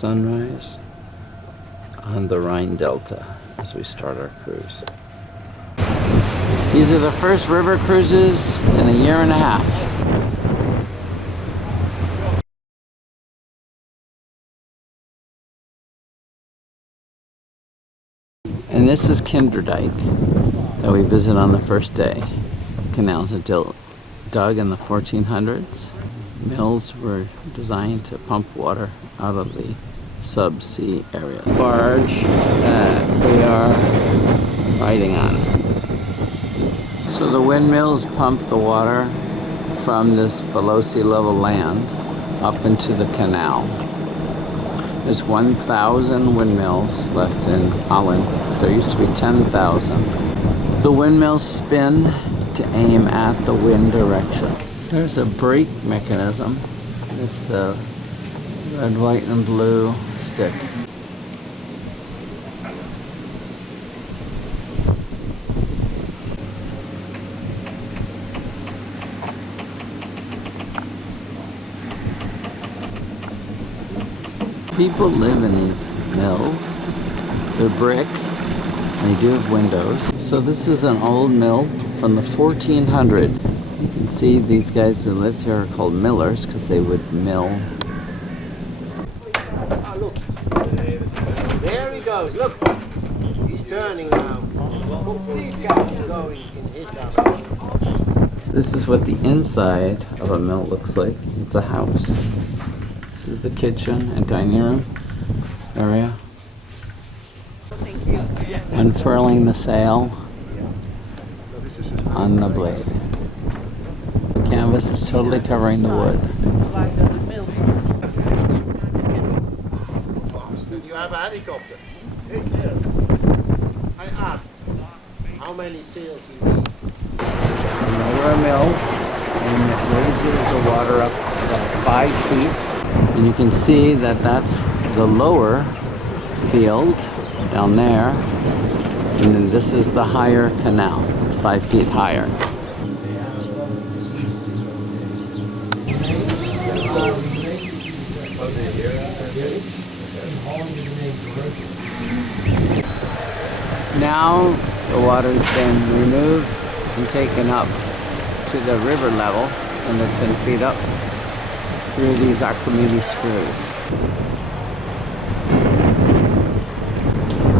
sunrise on the Rhine Delta as we start our cruise. These are the first river cruises in a year and a half. And this is Kinderdijk that we visit on the first day. Canals are dug in the 1400s. Mills were designed to pump water out of the subsea area. Barge that we are riding on. So the windmills pump the water from this below sea level land up into the canal. There's 1,000 windmills left in Holland. There used to be 10,000. The windmills spin to aim at the wind direction. There's a brake mechanism. It's the red, white, and blue stick. People live in these mills. They're brick, and they do have windows. So this is an old mill from the 1400s. You can see these guys that lived here are called millers because they would mill. Oh, look. There he goes, look. He's turning now. Complete gap going in his house. This is what the inside of a mill looks like. It's a house. This is the kitchen and dining room area. Thank you. Unfurling the sail on the blade. The canvas is totally covering the wood. You have a helicopter. Take care. I asked how many sails you need. Now we're a mill, and it raises the water up about 5 feet. And you can see that that's the lower field down there. And then this is the higher canal. It's 5 feet higher. Now the water's been removed and taken up to the river level, and it's 10 feet up through these Archimedes screws.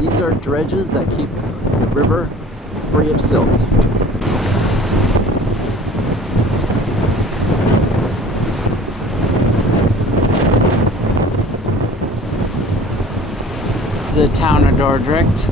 These are dredges that keep the river free of silt. The town of Dordrecht.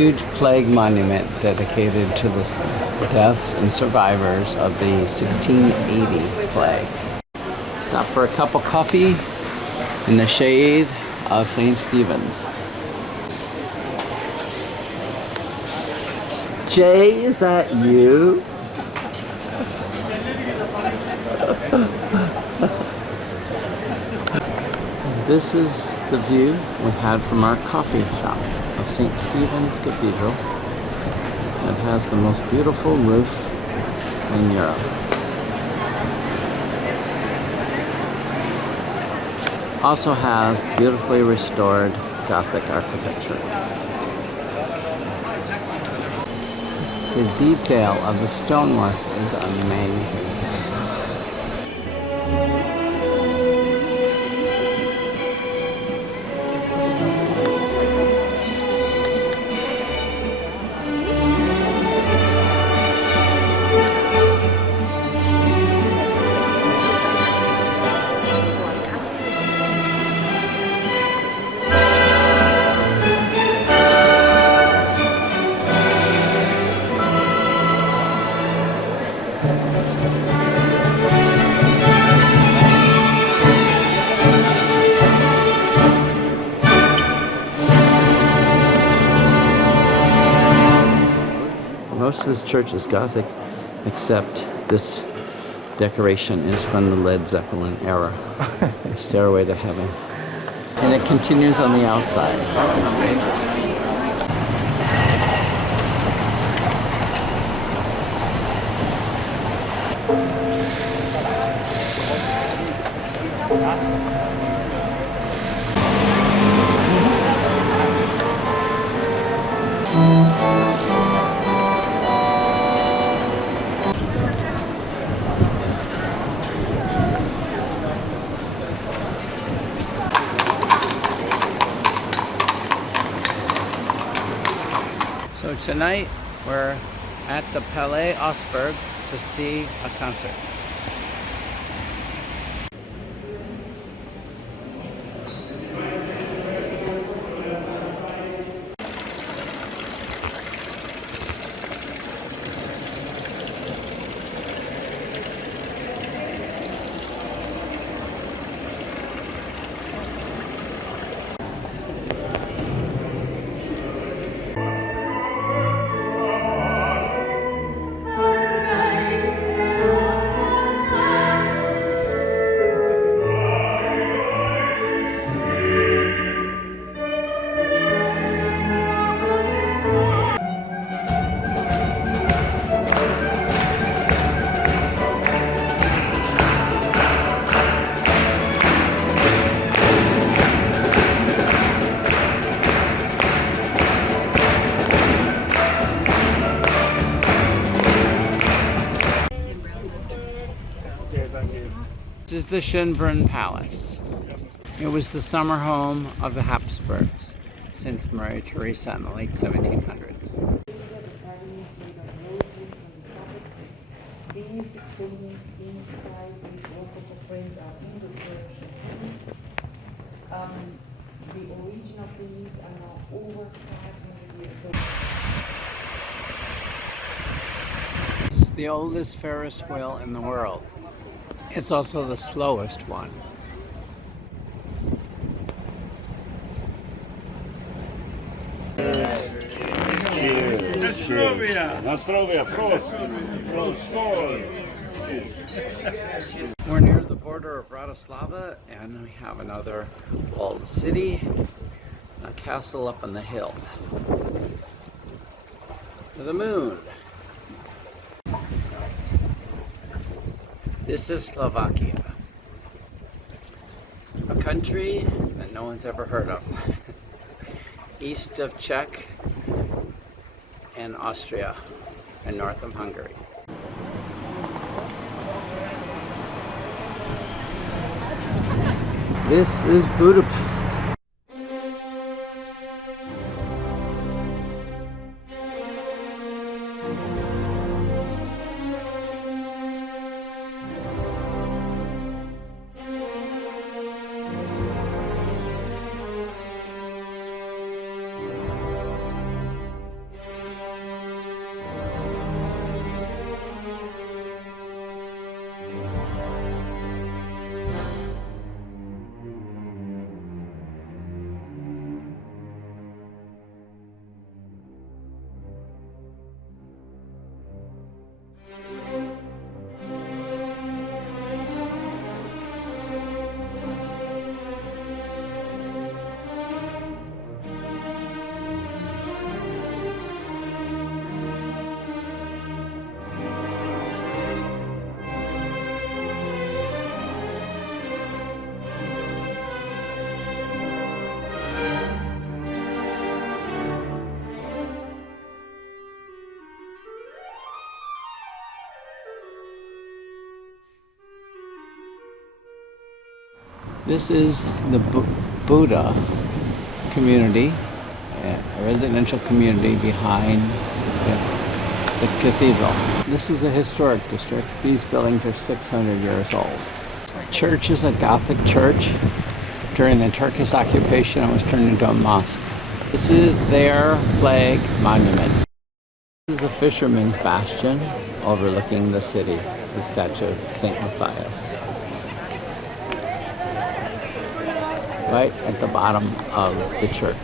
huge plague monument dedicated to the deaths and survivors of the 1680 plague. Stop for a cup of coffee in the shade of St. Stephen's. Jay, is that you? This is the view we had from our coffee shop of St. Stephen's Cathedral. It has the most beautiful roof in Europe. Also has beautifully restored Gothic architecture. The detail of the stonework is amazing. Most of this church is Gothic, except this decoration is from the Led Zeppelin era, the Stairway to Heaven. And it continues on the outside. So tonight we're at the Palais Augsburg to see a concert. This is the Schönbrunn Palace. It was the summer home of the Habsburgs since Maria Theresa in the late 1700s. These paintings inside these rococo frames are in the church hands. The original paintings are now over 500 years old. It's the oldest Ferris wheel in the world. It's also the slowest one. We're near the border of Bratislava, and we have another walled city, a castle up on the hill. To the moon. This is Slovakia, a country that no one's ever heard of, east of Czech and Austria and north of Hungary. This is Budapest. This is the Buddha community, a residential community behind the cathedral. This is a historic district. These buildings are 600 years old. The church is a Gothic church. During the Turkish occupation, it was turned into a mosque. This is their flag monument. This is the Fisherman's Bastion overlooking the city, the statue of St. Matthias. Right at the bottom of the church.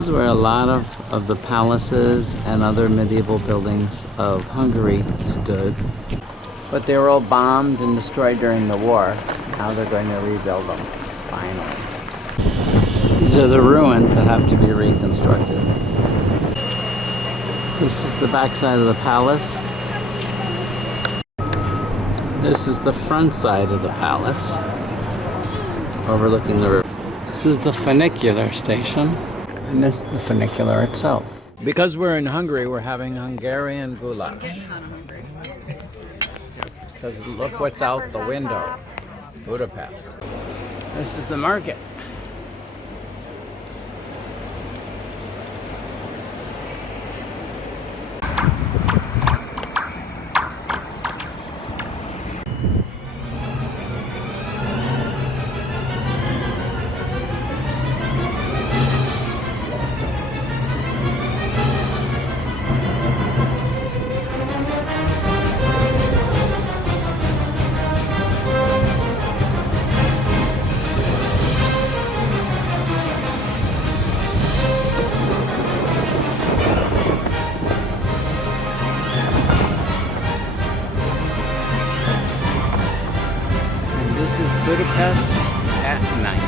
This is where a lot of the palaces and other medieval buildings of Hungary stood. But they were all bombed and destroyed during the war. Now they're going to rebuild them, finally. These are the ruins that have to be reconstructed. This is the backside of the palace. This is the front side of the palace, overlooking the river. This is the funicular station. And this is the funicular itself. Because we're in Hungary, we're having Hungarian goulash. Getting kind of hungry. Because look what's out the window. Budapest. This is the market. This is Budapest at night.